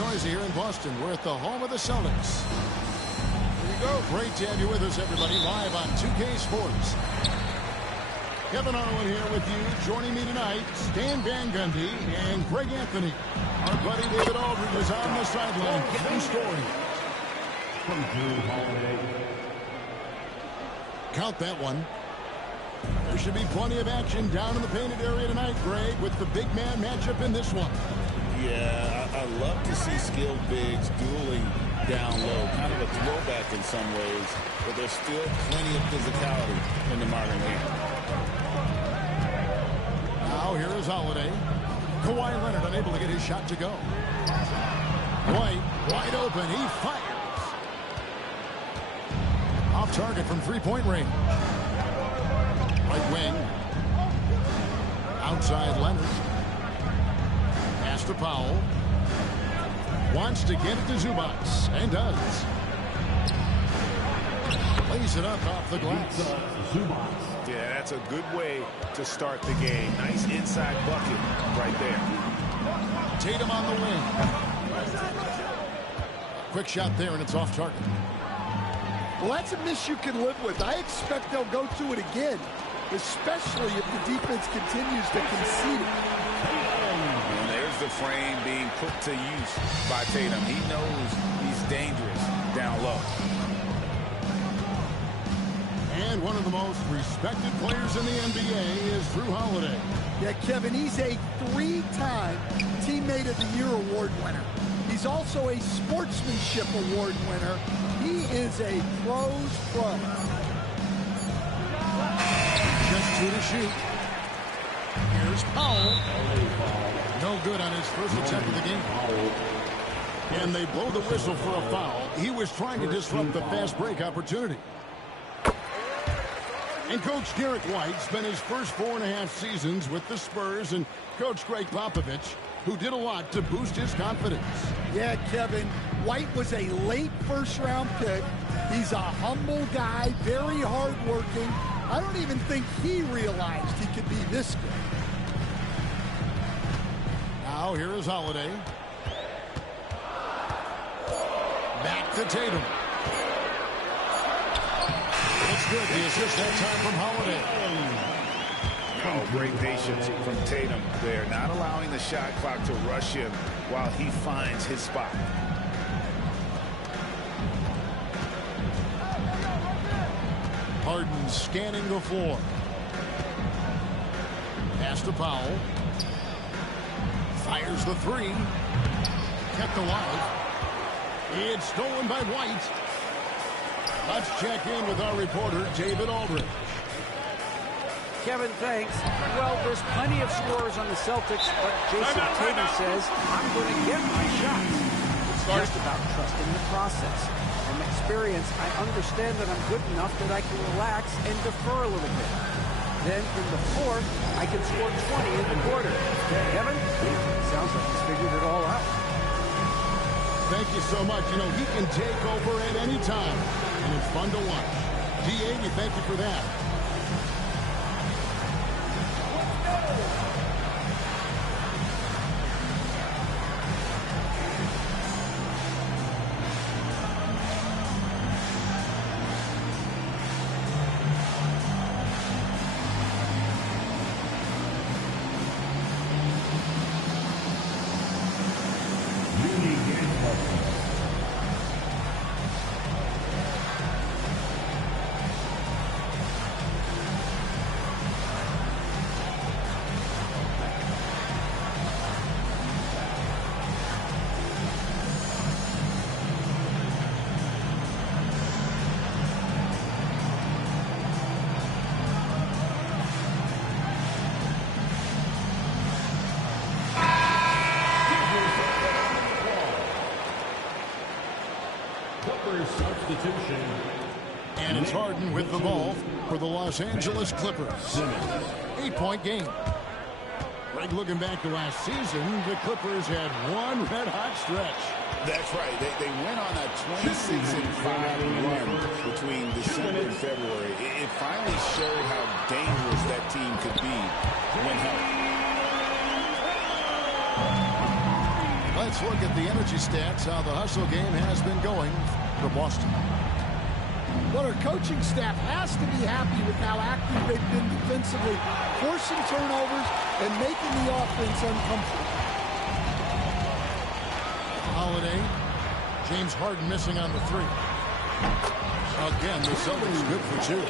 noisy here in Boston. We're at the home of the Celtics. Here you go. Great to have you with us, everybody, live on 2K Sports. Kevin Harlan here with you. Joining me tonight, Stan Van Gundy and Greg Anthony. Our buddy David Aldridge is on the sideline. True story. Count that one. There should be plenty of action down in the painted area tonight, Greg, with the big man matchup in this one. Yeah, I love to see skilled bigs dueling down low. Kind of a throwback in some ways, but there's still plenty of physicality in the modern game. Now here is Holiday. Kawhi Leonard unable to get his shot to go. White wide open. He fires. Off target from three-point range. Right wing. Outside Leonard. Pass to Powell. Wants to get it to Zubats. And does. Lays it up off the glass. Yeah, that's a good way to start the game. Nice inside bucket right there. Tatum on the wing. Quick shot there, and it's off target. Well, that's a miss you can live with. I expect they'll go to it again, especially if the defense continues to concede it. And there's the frame being put to use by Tatum. He knows he's dangerous down low. And one of the most respected players in the NBA is Drew Holiday. Yeah, Kevin, he's a three-time Teammate of the Year award winner. He's also a Sportsmanship Award winner. He is a pro's pro. Just two to shoot. Here's Powell. No good on his first attempt of the game. And they blow the whistle for a foul. He was trying to disrupt the fast break opportunity. And Coach Derek White spent his first 4.5 seasons with the Spurs and Coach Greg Popovich, who did a lot to boost his confidence. Yeah, Kevin, White was a late first-round pick. He's a humble guy, very hardworking. I don't even think he realized he could be this good. Now here is Holiday. Back to Tatum. It's good. The assist that time from Holiday. Oh, great patience from Tatum there. Not allowing the shot clock to rush him while he finds his spot. Harden scanning the floor. Pass to Powell. Fires the three. Kept alive. It's stolen by White. Let's check in with our reporter, David Aldridge. Kevin, thanks. Well, there's plenty of scorers on the Celtics, but Jason Tatum says, I'm going to get my shots. It's just about trusting the process. From experience, I understand that I'm good enough that I can relax and defer a little bit. Then in the fourth, I can score 20 in the quarter. Kevin, sounds like he's figured it all out. Thank you so much. You know, he can take over at any time, and it's fun to watch. DA, we thank you for that. Substitution. And it's Harden with the ball for the Los Angeles Clippers. 8-point game. Greg, looking back to last season, the Clippers had one red-hot stretch. That's right. They went on a 26-5 run between December and February. It finally showed how dangerous that team could be when healthy. let's look at the energy stats, how the hustle game has been going for Boston. Well, our coaching staff has to be happy with how active they've been defensively, forcing turnovers and making the offense uncomfortable. Holiday, James Harden missing on the three. Again, the Celtics good for two.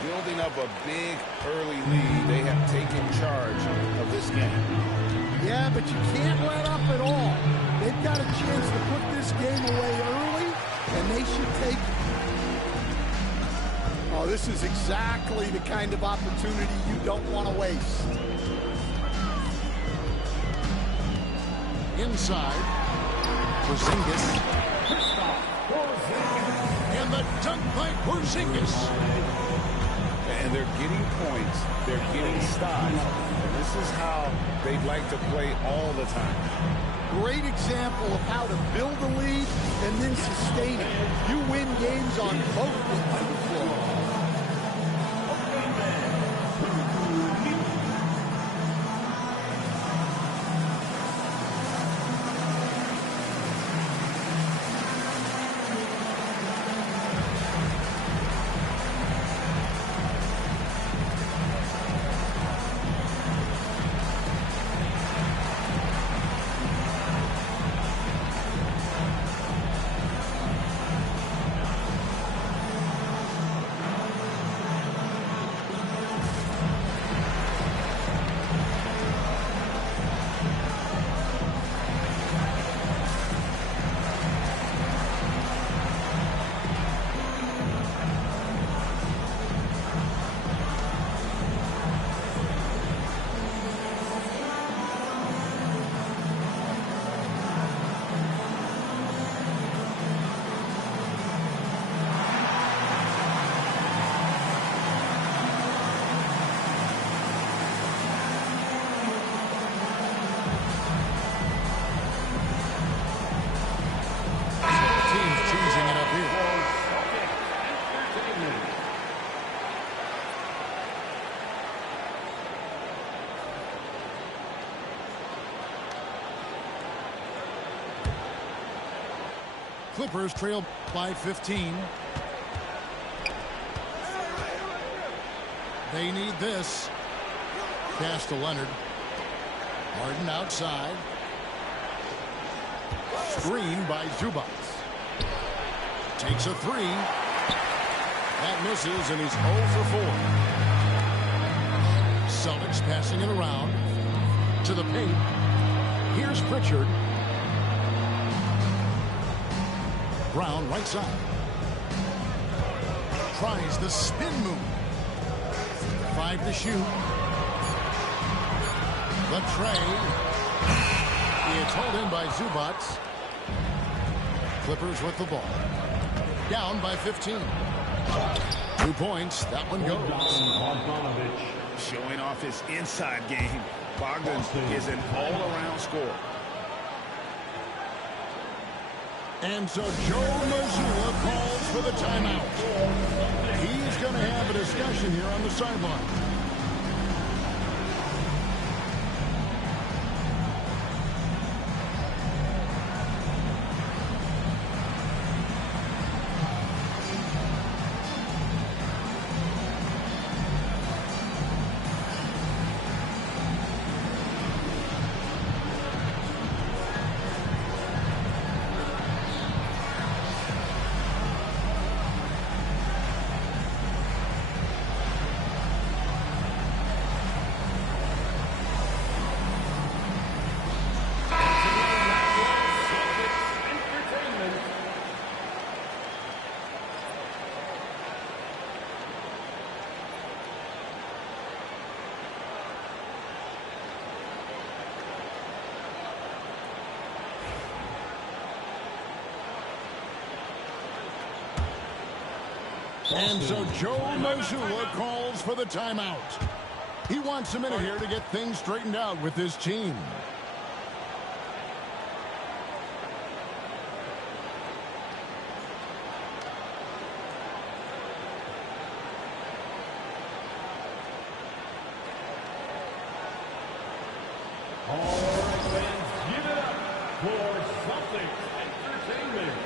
Building up a big early lead. They have taken charge of this game. Yeah, but you can't let up at all. They've got a chance to put this game away early, and they should take it. Oh, this is exactly the kind of opportunity you don't want to waste. Inside, Porzingis. And the dunk by Porzingis. And they're getting points. They're getting stops. And this is how they'd like to play all the time. Great example of how to build a lead and then sustain it. You win games on both ends of the floor. Clippers trail by 15. They need this. Pass to Leonard. Harden outside. Screen by Zubac. Takes a three. That misses, and he's 0 for 4. Celtics passing it around to the paint. Here's Pritchard. Brown right side. Tries the spin move. 5 to shoot. The trade. It's hauled in by Zubac. Clippers with the ball. Down by 15. 2 points. That one goes. Showing off his inside game. Bogdan is an all-around scorer. And so Joe Mazzulla calls for the timeout. He's going to have a discussion here on the sideline. And so Joe Mazzulla calls for the timeout. He wants a minute here to get things straightened out with his team. All right, fans, give it up for Celtics Entertainment.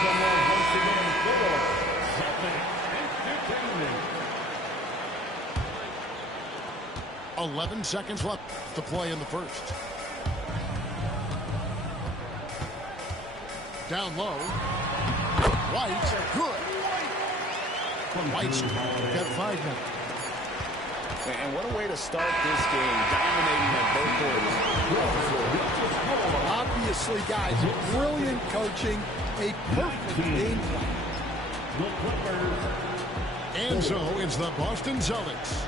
Someone once again for Celtics Entertainment. 11 seconds left to play in the first. Down low. White, good. White's got 5 now. And what a way to start this game, dominating at both quarters. Obviously, guys, brilliant coaching, a perfect game plan. And so it's the Boston Celtics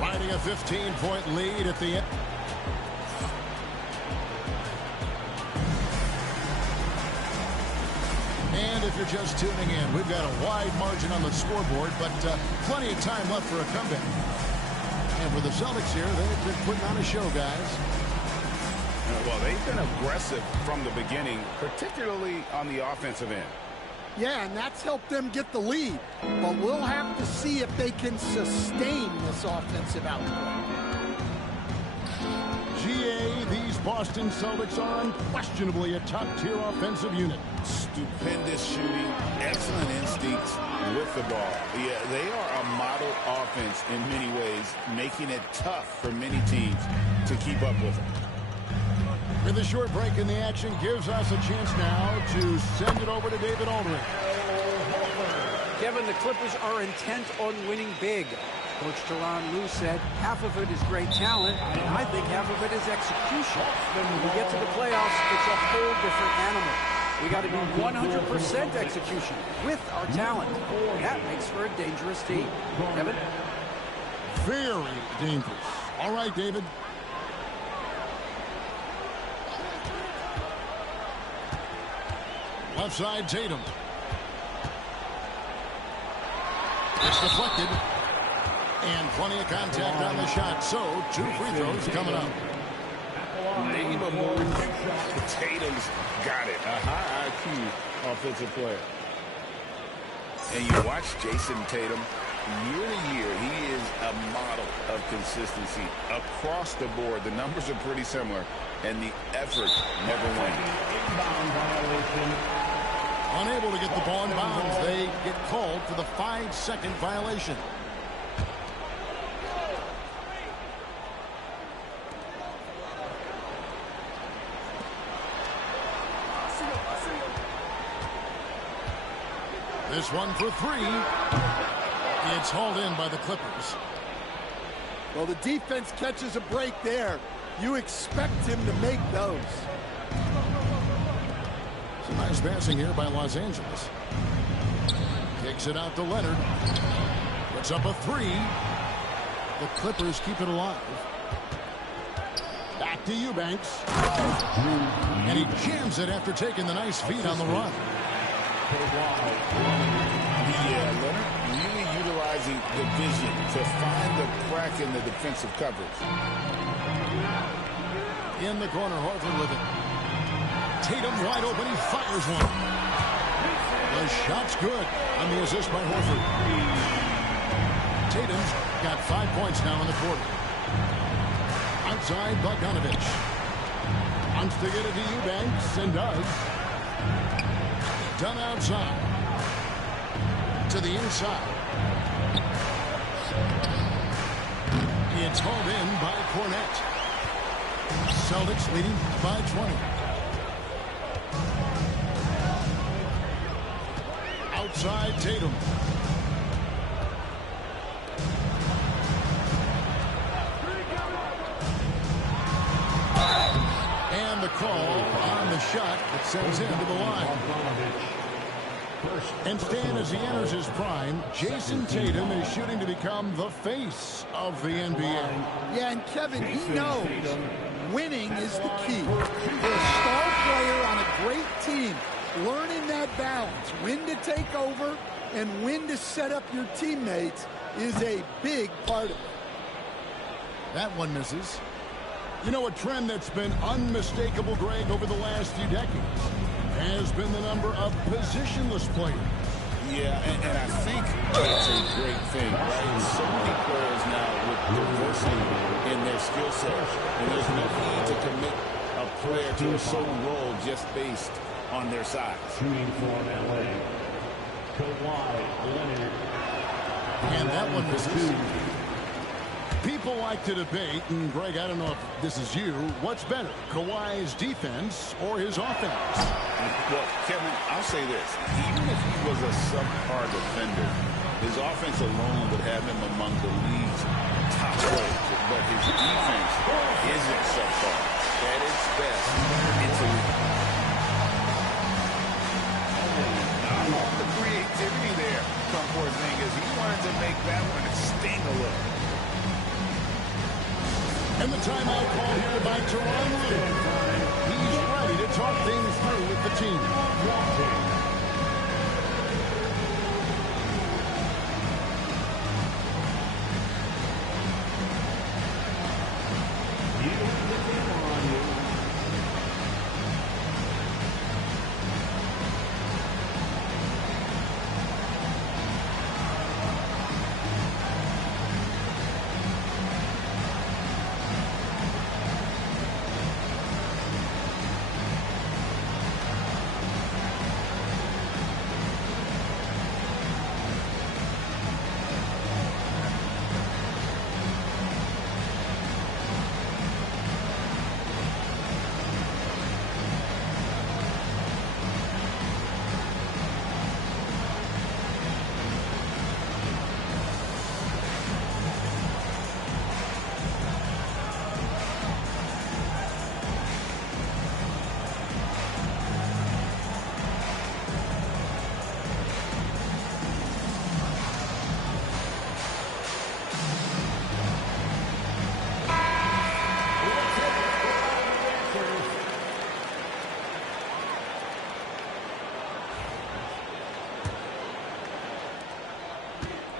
riding a 15-point lead at the end. And if you're just tuning in, we've got a wide margin on the scoreboard, but plenty of time left for a comeback. And for the Celtics here, they've been putting on a show, guys. Well, they've been aggressive from the beginning, particularly on the offensive end. Yeah, and that's helped them get the lead. But we'll have to see if they can sustain this offensive output. GA, these Boston Celtics are unquestionably a top-tier offensive unit. Stupendous shooting, excellent instincts with the ball. Yeah, they are a model offense in many ways, making it tough for many teams to keep up with them. With a short break in the action gives us a chance now to send it over to David Aldridge. Kevin, the Clippers are intent on winning big. Coach Tyronn Lue said half of it is great talent, and I think half of it is execution. When we get to the playoffs, it's a whole different animal. We got to be 100% execution with our talent. That makes for a dangerous team. Kevin? Very dangerous. All right, David. Left side, Tatum. It's deflected. And plenty of contact on the shot. So, 2 free throws coming up. Name a move. Tatum's got it. A high IQ offensive player. And you watch Jason Tatum. Year to year, he is a model of consistency. Across the board, the numbers are pretty similar. And the effort never wanes. Unable to get the ball in bounds. They get called for the 5-second violation. This one for 3. It's hauled in by the Clippers. Well, the defense catches a break there. You expect him to make those. Some nice passing here by Los Angeles. Kicks it out to Leonard. Puts up a 3. The Clippers keep it alive. Back to Eubanks. And he jams it after taking the nice feed on the run. Yeah, Leonard really utilizing the vision to find the crack in the defensive coverage. In the corner, Horford with it. Tatum wide open, he fires one. The shot's good on the assist by Horford. Tatum's got 5 points now in the quarter. Outside, Bogdanovich. Wants to get it to Eubanks, and does. Done outside. to the inside. It's hauled in by Cornette. Celtics leading by 20. Outside Tatum. And the call on the shot that sends him to the line. And Stan, as he enters his prime, Jason Tatum is shooting to become the face of the NBA. Yeah, and Kevin, he knows winning is the key. For a star player on a great team, learning that balance, when to take over and when to set up your teammates, is a big part of it. That one misses. You know, a trend that's been unmistakable, Greg, over the last few decades has been the number of positionless players. Yeah, and I think it's a great thing, right? So many players now with diversity in their skill set. And there's no need to commit a player to a certain role just based on their size. Shooting from L.A., Kawhi Leonard. And that one misses. People like to debate, and Greg, I don't know if this is you, what's better, Kawhi's defense or his offense? Well, Kevin, I'll say this. Even if he was a subpar defender, his offense alone would have him among the league's top players. But his defense isn't subpar. At its best, it's elite. The creativity there from Porzingis. He wanted to make that one sting a little. And the timeout call here by Tyronn Lue. He's ready to talk things through with the team.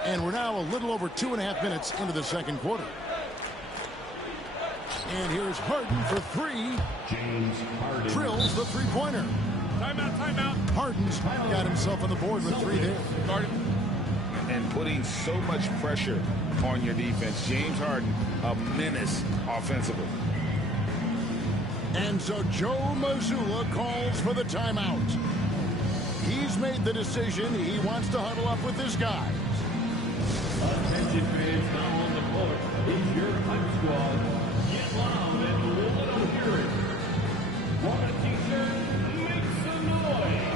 And we're now a little over 2.5 minutes into the second quarter. And here's Harden for three. James Harden Drills the three-pointer. Timeout, timeout. Harden's got himself on the board with three there. And putting so much pressure on your defense. James Harden, a menace offensively. And so Joe Mazzulla calls for the timeout. He's made the decision. He wants to huddle up with his guys. Attention fans, now on the court is your hype squad. Get loud and a little hear it. Want a t-shirt? Make some noise.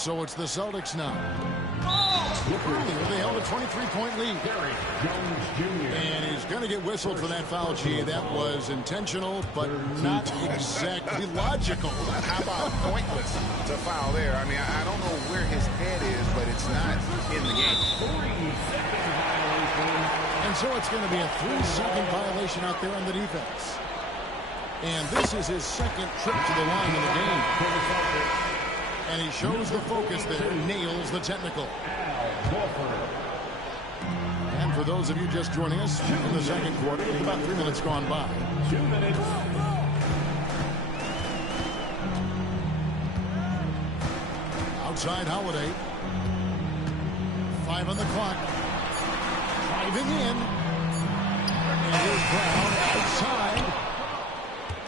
So it's the Celtics now. Earlier, they held a 23-point lead. And he's going to get whistled for that foul, G. That was intentional, but not exactly logical. How about pointless to foul there? I mean, I don't know where his head is, but it's not in the game. And so it's going to be a 3-second violation out there on the defense. And this is his second trip to the line in the game. And he shows the focus there, nails the technical. And for those of you just joining us in the second quarter, about 3 minutes gone by. 2 minutes. Outside Holiday. 5 on the clock. Driving in. And here's Brown outside.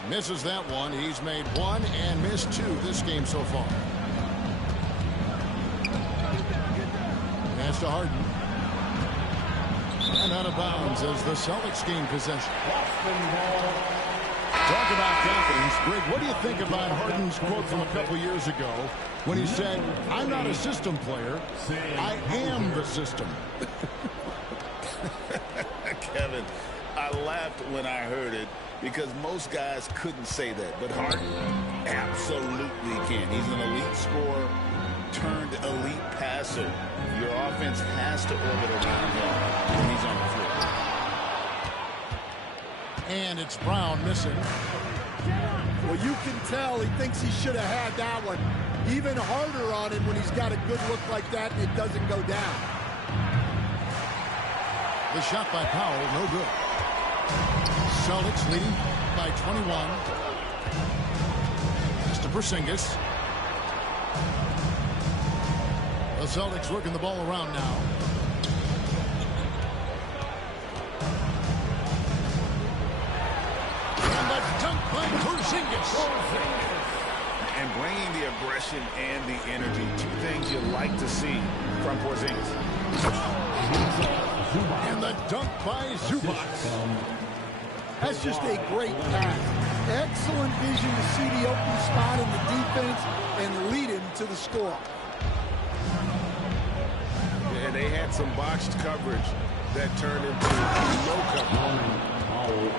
Misses that one. He's made 1 and missed 2 this game so far. Pass to Harden. And out of bounds as the Celtics gain possession. Talk about confidence. Greg, what do you think about Harden's quote from a couple years ago when he said, "I'm not a system player, I am the system"? Kevin, I laughed when I heard it because most guys couldn't say that. But Harden absolutely can. He's an elite scorer turned elite passer. Your offense has to orbit around him when he's on the floor. And it's Brown missing. Well, you can tell he thinks he should have had that one. Even harder on him when he's got a good look like that and it doesn't go down. The shot by Powell, no good. Celtics leading by 21. Pass to Porzingis. The Celtics working the ball around now. And the dunk by Porzingis. And bringing the aggression and the energy, 2 things you like to see from Porzingis. And the dunk by Zubac. That's just a great pass. Excellent vision to see the open spot in the defense and lead him to the score. Yeah, they had some botched coverage that turned into no coverage.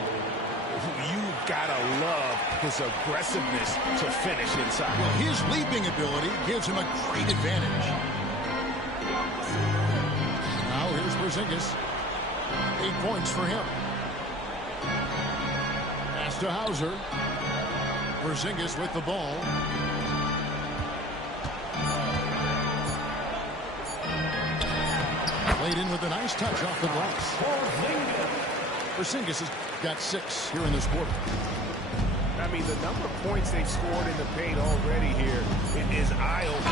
You've got to love his aggressiveness to finish inside. Well, his leaping ability gives him a great advantage. Now here's Porzingis. 8 points for him. Pass to Hauser. Porzingis with the ball. Played in with a nice touch off the glass. Porzingis has got 6 here in this quarter. I mean, the number of points they've scored in the paint already here is eye-opening.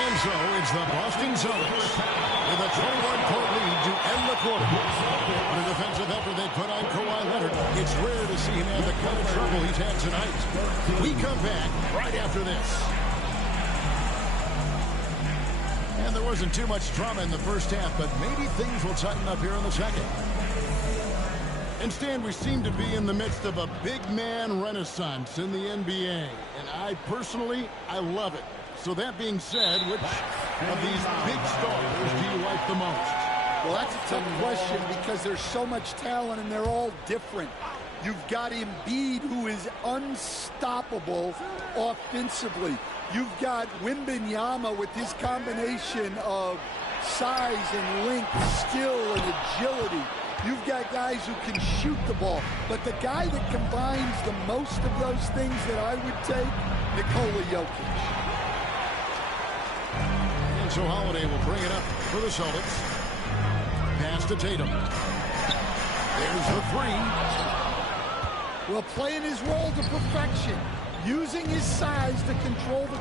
And so it's the Boston Celtics with a 21-point lead to end the quarter. On a defensive effort they put on Kawhi Leonard. It's rare to see him have the kind of trouble he's had tonight. We come back right after this. And there wasn't too much drama in the first half, but maybe things will tighten up here in the second. And Stan, we seem to be in the midst of a big man renaissance in the NBA. And I personally love it. So that being said, which of these big stars do you like the most? Well, that's a tough question because there's so much talent and they're all different. You've got Embiid, who is unstoppable offensively. You've got Wembanyama with his combination of size and length, skill and agility. You've got guys who can shoot the ball. But the guy that combines the most of those things that I would take, Nikola Jokic. And so Holiday will bring it up for the Celtics. Pass to Tatum. There's the 3. Well, playing his role to perfection, using his size to control the